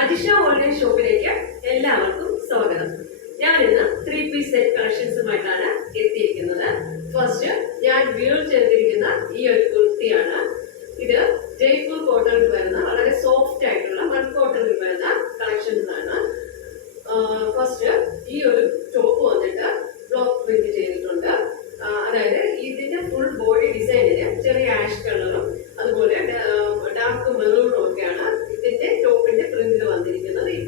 Ajisha online ഷോപ്പിലേക്ക് എല്ലാവർക്കും സ്വാഗതം. ഞാൻ ഇന്ന് 3 പീസ് സെറ്റ് കളക്ഷൻസുമായിട്ടാണ് എത്തിയിരിക്കുന്നത്. ഫസ്റ്റ് ഞാൻ വിയർ ചെയ്തിരിക്കുന്ന ഈ ഒരു കുർത്തിയാണ്. ഇത് ജയ്പൂർ കോട്ടണിൽ വരുന്ന വളരെ സോഫ്റ്റ് ആയിട്ടുള്ള മൺ കോട്ടണിൽ വരുന്ന കളക്ഷൻസ് ആണ്. ഫസ്റ്റ് ഈ ഒരു ടോപ്പ് വന്നിട്ട് ബ്ലോക്ക് പ്രിന്റ് ചെയ്തിട്ടുണ്ട്. അതായത് ഇതിന്റെ ഫുൾ ബോഡി ഡിസൈനിന് ചെറിയ ആഷ് കളറും അതുപോലെ ഡാർക്ക് മെറൂണും ഒക്കെയാണ് ഇതിന്റെ ടോപ്പിന്റെ പ്രിന്റിൽ വന്നിരിക്കുന്നത്. ഈ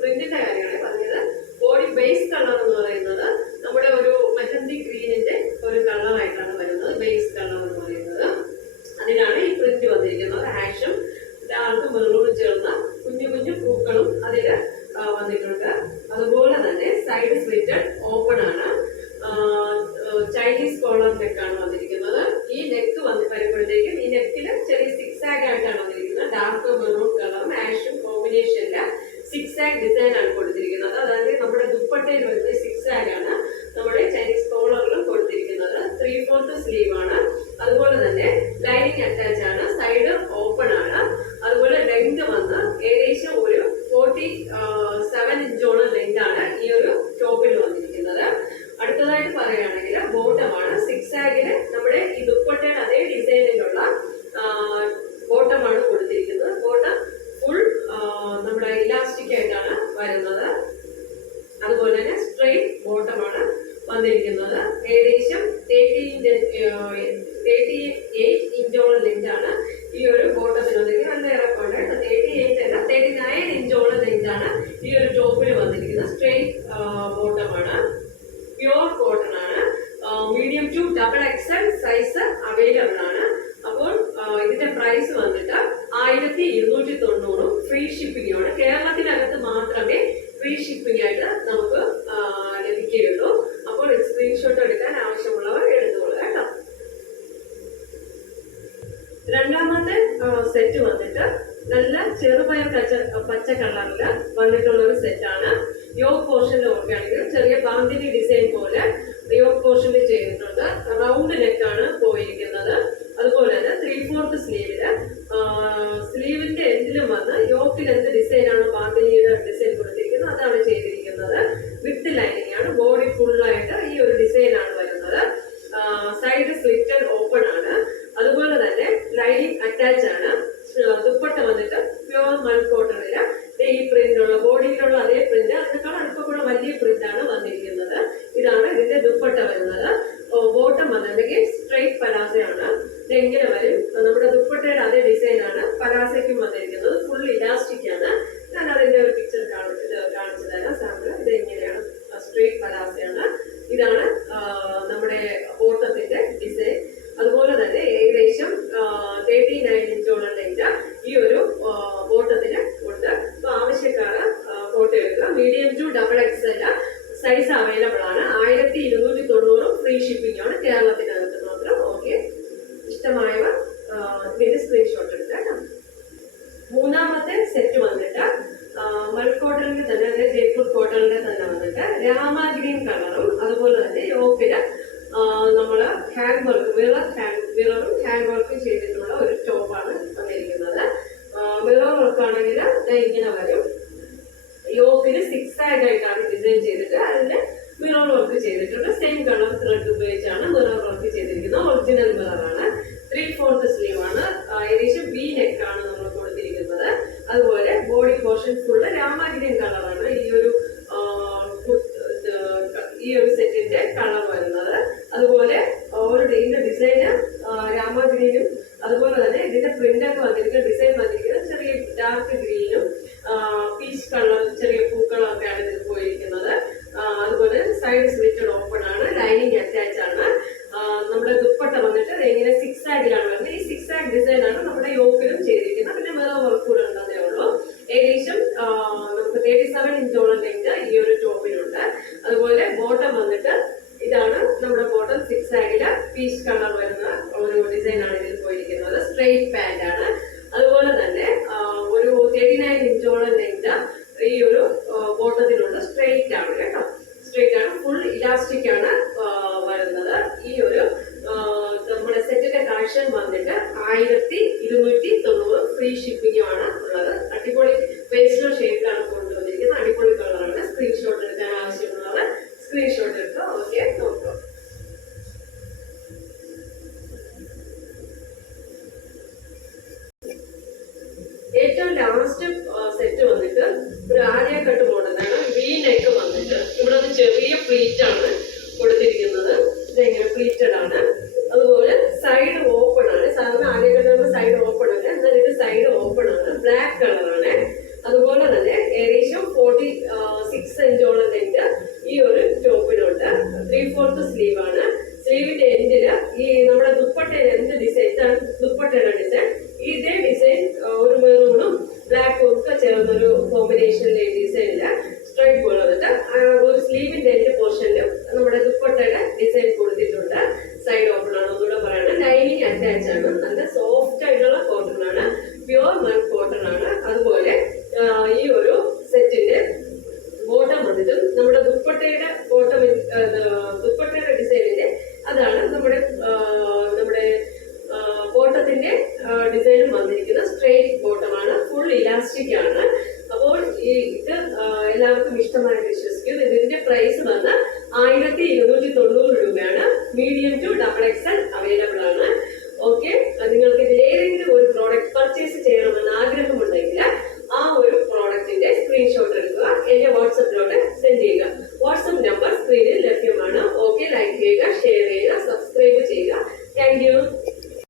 പ്രിന്റിന്റെ കാര്യമാണ് പറഞ്ഞത്. ബോഡി ബേസ് കളർ എന്ന് പറയുന്നത് നമ്മുടെ ഒരു മെഹന്തി ഗ്രീനിന്റെ ഒരു കളറായിട്ടാണ് വരുന്നത്. ബേസ് കളർ എന്ന് പറയുന്നത് അതിനാണ് ഈ പ്രിന്റ് വന്നിരിക്കുന്നത്. ആഷും ഡാർക്ക് മെറൂണും ചേർന്ന കുഞ്ഞു കുഞ്ഞു പൂക്കളും അതിൽ വന്നിട്ടുണ്ട്. അതുപോലെ തന്നെ സൈഡ് സ്ലിറ്റഡ് ഓപ്പൺ ആണ്. ചൈനീസ് കോളർ നെക്കാണ് വന്നിരിക്കുന്നത്. ഈ നെക്ക് വരുമ്പോഴത്തേക്കും ഈ നെക്കില് ചെറിയ സിക്സ് ആഗ് ആയിട്ടാണ് വന്നിരിക്കുന്നത്. ഡാർക്ക് മെറൂൺ കളറും ആഷും കോമ്പിനേഷനില് സിക്സ് ആഗ് ഡിസൈൻ ആണ് കൊടുത്തിരിക്കുന്നത്. അതായത് നമ്മുടെ ദുപ്പട്ടയിൽ വരുന്നത് സിക്സ് ആഗ് ആണ്. നമ്മുടെ ചൈനീസ് കോളറിലും കൊടുത്തിരിക്കുന്നത്. 3/4 സ്ലീവ് ആണ്. അതുപോലെ തന്നെ ലൈനിങ് അറ്റാച്ച് ആണ്. സൈഡ് ഓപ്പൺ ആണ്. അതുപോലെ ലെങ്ത് വന്ന് ഏകദേശം ഒരു 47 ഇഞ്ചോളം ലെങ്ത് ആണ് ഈ ഒരു ടോപ്പിൽ വന്നിരിക്കുന്നത്. അടുത്തതായിട്ട് പറയുകയാണെങ്കിൽ ബോട്ടമാണ്. സിക്സ് ആഗില് നമ്മുടെ ഈ ദുപ്പട്ടയുടെ അതേ ഡിസൈനിലുള്ള ബോട്ടമാണ് കൊടുത്തിരിക്കുന്നത്. ബോട്ടം ഫുൾ നമ്മുടെ ഇലാസ്റ്റിക് ആയിട്ടാണ് വരുന്നത്. അതുപോലെ തന്നെ സ്ട്രെയിറ്റ് ബോട്ടമാണ് വന്നിരിക്കുന്നത്. ഏകദേശം 38 ഇഞ്ചോളം ലെങ്ത് ആണ് ഈ ഒരു ബോട്ടത്തിന് വന്നിരിക്കുന്നത്. നല്ല ഇറക്കമുണ്ട്. 38 അല്ല 39 ഇഞ്ചോളം ലെങ്ത് ആണ് ഈ ഒരു ടോപ്പിൽ വന്നിരിക്കുന്നത്. സ്ട്രെയിറ്റ് ബോട്ടമാണ്. പ്യൂർ കോട്ടൺ ആണ്. Medium to double XL size available ആണ്. അപ്പോൾ ഇതിന്റെ പ്രൈസ് വന്നിട്ട് 1290 ഫ്രീ ഷിപ്പിംഗ് ആണ്. കേരളത്തിനകത്ത് മാത്രമേ ഫ്രീ ഷിപ്പിംഗ് ആയിട്ട് നമുക്ക് ലഭിക്കുകയുള്ളൂ. അപ്പോൾ സ്ക്രീൻഷോട്ട് എടുക്കാൻ ആവശ്യമുള്ളവർ എടുത്തുകൊള്ളുക കേട്ടോ. രണ്ടാമത്തെ സെറ്റ് വന്നിട്ട് നല്ല ചെറുപയർ പച്ച കളറിൽ വന്നിട്ടുള്ള ഒരു സെറ്റാണ്. യോക്ക് പോർഷനിൽ നോക്കുകയാണെങ്കിൽ ചെറിയ ബാന്തിനി ഡിസൈൻ പോലെ യോക്ക് പോർഷനിൽ ചെയ്തിട്ടുണ്ട്. റൗണ്ട് നെക്കാണ് പോയിരിക്കുന്നത്. അതുപോലെ തന്നെ 3/4 സ്ലീവില് സ്ലീവിന്റെ എൻഡിലും വന്ന് യോക്കിൽ എന്ത് ഡിസൈനാണ് ബാന്തിനിയുടെ ഡിസൈൻ കൊടുത്തിരിക്കുന്നത് അതാണ് ചെയ്തിരിക്കുന്നത്. വിത്ത് ലൈനിങ് ആണ്. ബോഡി ഫുള്ളായിട്ട് ഈ ഒരു ഡിസൈൻ ആണ് വരുന്നത്. സൈഡ് സ്ലിറ്റഡ് ഓപ്പൺ ആണ്. അതുപോലെ തന്നെ ലൈനിങ് അറ്റാച്ച് ആണ്. ദുപ്പട്ട വന്നിട്ട് പ്യൂർ മൺ കോട്ടണില് ഈ പ്രിന്റുള്ള ബോഡിയിലുള്ള അതേ പ്രിന്റ്, അതിനേക്കാൾ അല്പം കൂടെ വലിയ പ്രിന്റ് ആണ് വന്നിരിക്കുന്നത്. ഇതാണ് ഇതിന്റെ ദുപ്പട്ട വരുന്നത്. ബോട്ടം വന്നിട്ടുണ്ടെങ്കിൽ സ്ട്രെയിറ്റ് പലാസയാണ്. ഇതെങ്ങനെ വരും? നമ്മുടെ ദുപ്പട്ടയുടെ അതേ ഡിസൈൻ ആണ് പലാസയ്ക്കും വന്നിരിക്കുന്നത്. ഫുൾ ഇലാസ്റ്റിക് ആണ്. ഞാൻ അതിന്റെ ഒരു പിക്ചർ കാണിച്ചു തരാം. സാമ്പിൾ ഇത് എങ്ങനെയാണ്. സ്ട്രെയിറ്റ് പലാസയാണ്. ഇതാണ് നമ്മുടെ ബോട്ടത്തിന്റെ ഡിസൈൻ. അതുപോലെ തന്നെ ഏകദേശം 39 ഇഞ്ചോളം ലെങ്ത് ഈ ഒരു ബോട്ടത്തിന് ഉണ്ട്. അപ്പൊ ആവശ്യക്കാര് ഫോട്ടോ എടുക്കുക. Medium to double XL size available ആണ്. 1290 ഫ്രീ ഷിപ്പിംഗ് ആണ്. കേരളത്തിനകത്ത് മാത്രം. ഓക്കെ, ഇഷ്ടമായവർ ഇതിന്റെ സ്ക്രീൻഷോട്ട് എടുക്കുക കേട്ടോ. മൂന്നാമത്തെ സെറ്റ് വന്നിട്ട് മൾ കോട്ടണിൽ തന്നെ, അതായത് ജയ്പൂർ കോട്ടണിന്റെ തന്നെ വന്നിട്ട് രാമ ഗ്രീൻ കളറും അതുപോലെ തന്നെ യോക്കില് നമ്മള് ഹാൻഡ് വർക്ക് മിററും ഹാൻഡ് വർക്കും ചെയ്തിട്ടുള്ള ഒരു ടോപ്പാണ് വന്നിരിക്കുന്നത്. മിറർ വർക്ക് ആണെങ്കിൽ ഇങ്ങനെ വരും. യോക്കില് സിക്സ് ആഗ് ആയിട്ടാണ് ഡിസൈൻ ചെയ്തിട്ട് അതിന്റെ മിറർ വർക്ക് ചെയ്തിട്ടുണ്ട്. സെയിം കളർ ത്രെഡ് ഉപയോഗിച്ചാണ് മിറർ വർക്ക് ചെയ്തിരിക്കുന്നത്. ഒറിജിനൽ മിററാണ്. 3/4 സ്ലീവ് ആണ്. ഏകദേശം V നെക്കാണ് നമ്മൾ കൊടുത്തിരിക്കുന്നത്. അതുപോലെ ബോഡി പോർഷൻ ഫുള്ള് രാമഗ്രീൻ കളറാണ് ഈ ഒരു സെറ്റിന്റെ കളർ വരുന്നത്. അതുപോലെ ഇതിന്റെ ഡിസൈന് രാമഗ്രീനും അതുപോലെ തന്നെ ഇതിന്റെ പ്രിന്റ് ഒക്കെ വന്നിരിക്കുന്ന ഡിസൈൻ വന്നിരിക്കുന്നത് ചെറിയ ഡാർക്ക് ഗ്രീനും പീച്ച് കളർ ചെറിയ പൂക്കളൊക്കെയാണ് ഇതിൽ പോയിരിക്കുന്നത്. അതുപോലെ സൈഡ് സ്ലിറ്റഡ് ഓപ്പൺ ആണ്. ലൈനിങ് അറ്റാച്ച് ആണ്. നമ്മുടെ ദുപ്പട്ട വന്നിട്ട് ഇങ്ങനെ സിക്സ് ആഗിലാണ് വരുന്നത്. ഈ സിക്സ് ആഗ് ഡിസൈൻ ആണ് നമ്മുടെ യോക്കിലും ചെയ്തിരിക്കുന്നത്. പിന്നെ മിറർ വർക്ക് കൂടെ ഉണ്ടെന്നേ ഉള്ളൂ. ഏകദേശം നമുക്ക് 37 ഇഞ്ചോളം ലെങ്ത് ഈ ഒരു ടോപ്പിലുണ്ട്. അതുപോലെ ബോട്ടം വന്നിട്ട് ഇതാണ് നമ്മുടെ ബോട്ടം. സിക്സ് ആഗില് പീച്ച് കളർ വരുന്ന ഒരു ഡിസൈൻ ആണ് ഇതിൽ പോയിരിക്കുന്നത്. സ്ട്രെയിറ്റ് പാന്റ് ആണ്. അതുപോലെ തന്നെ ഒരു 39 ഇഞ്ചോളം ലെങ്ത് ഈ ഒരു ബോട്ടത്തിലുള്ള സ്ട്രെയിറ്റ് ആണ് കേട്ടോ. സ്ട്രെയിറ്റ് ആണ്. ഫുൾ ഇലാസ്റ്റിക് ആണ് വരുന്നത്. ഈ ഒരു നമ്മുടെ സെറ്റിന്റെ കളക്ഷൻ വന്നിട്ട് 1290 ഫ്രീ ഷിപ്പിംഗും ആണ് ഉള്ളത്. അടിപൊളി പേസ്റ്റൽ ലാസ്റ്റ് സെറ്റ് വന്നിട്ട് ഒരു ആര്യ കട്ട് മോഡലാണ്. വി നെക്ക് വന്നിട്ട് ഇവിടെ ഒരു ചെറിയ പ്ലീറ്റ് ആണ് കൊടുത്തിരിക്കുന്നത്. ഇതെങ്ങനെ പ്ലീറ്റഡ് ആണ്. അതുപോലെ സൈഡ് ഓപ്പൺ ആണ്. സാധാരണ ആര്യ കട്ട് സൈഡ് ഓപ്പൺ ആണ്, എന്നാൽ ഇത് സൈഡ് ഓപ്പൺ ആണ്. ബ്ലാക്ക് കളറാണ്. അതുപോലെ തന്നെ ഏകദേശം 46 ഇഞ്ചോളം ലെങ്ത് ഈ ഒരു ടോപ്പിനുണ്ട്. 3/4 സ്ലീവ് ആണ്. സ്ലീവിന്റെ എൻഡില് ഈ നമ്മുടെ ദുപ്പട്ടയുടെ എന്ത് ഡിസൈൻ, ദുപ്പട്ടയുടെ ഡിസൈൻ, ഇതേ ഡിസൈൻ ഒരു മെറൂണും ബ്ലാക്കും ഒക്കെ ചേർന്നൊരു കോമ്പിനേഷനിലെ ഡിസൈനില് സ്ട്രൈപ്പ് വന്നിട്ട് ഒരു സ്ലീവിന്റെ എൻഡ് പോർഷനിലും നമ്മുടെ ദുപ്പട്ടയുടെ ഡിസൈൻ കൊടുത്തിട്ടുണ്ട്. സൈഡ് ഓപ്പൺ ആണ്. ഒന്നുകൂടെ പറയണം, ലൈനിങ് അറ്റാച്ച് ആണ്. നല്ല സോഫ്റ്റ് ആയിട്ടുള്ള കോട്ടൺ ആണ്, പ്യുവർ മൺ കോട്ടൺ ആണ്. അതുപോലെ ഈ ഒരു സെറ്റിന്റെ ബോട്ടം വന്നിട്ട് നമ്മുടെ ദുപ്പട്ടയുടെ ബോട്ടം, ദുപ്പട്ടയുടെ ഡിസൈനിന്റെ അതാണ് നമ്മുടെ ബോട്ടത്തിന്റെ ഡിസൈനും വന്നിരിക്കുന്ന സ്ട്രെയിറ്റ് ബോട്ടമാണ്. ഫുൾ ഇലാസ്റ്റിക് ആണ്. അപ്പോൾ ഇത് എല്ലാവർക്കും ഇഷ്ടമായിട്ട് വിശ്വസിക്കുന്നു. ഇതിന്റെ പ്രൈസ് വന്ന് 1290